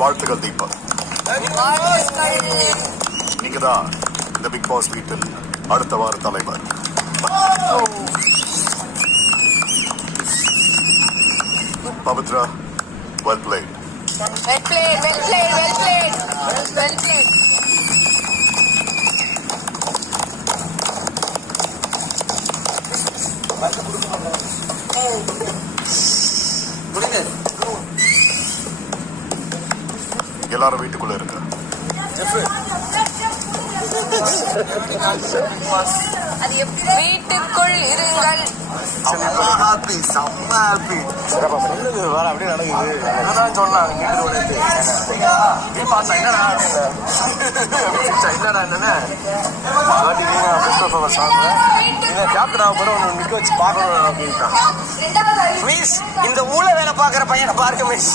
வாழ்த்துக்கள் தீபக். நீங்க தான் இந்த பிக் பாஸ் வீட்டில் அடுத்த வார தலைவர். Pavithra, well played. Well played, well played, well played, well played. எல்லாரும் வீட்டுக்குள்ள இருக்க. வீட்டுக்குள் இருங்கள். ஹாப்பி, செம்ம ஹாப்பி. சொல்லுங்க வேற அப்படியே நடக்குது. என்னதான் சொன்னாங்க என்னடா என்னன்னு கேப்டன் ஆக போற ஒன்று நிக்க வச்சு பார்க்கணும் அப்படின்ட்டான். மிஸ் இந்த ஊழ வேலை பார்க்குற பையனை பாருங்க மிஸ்.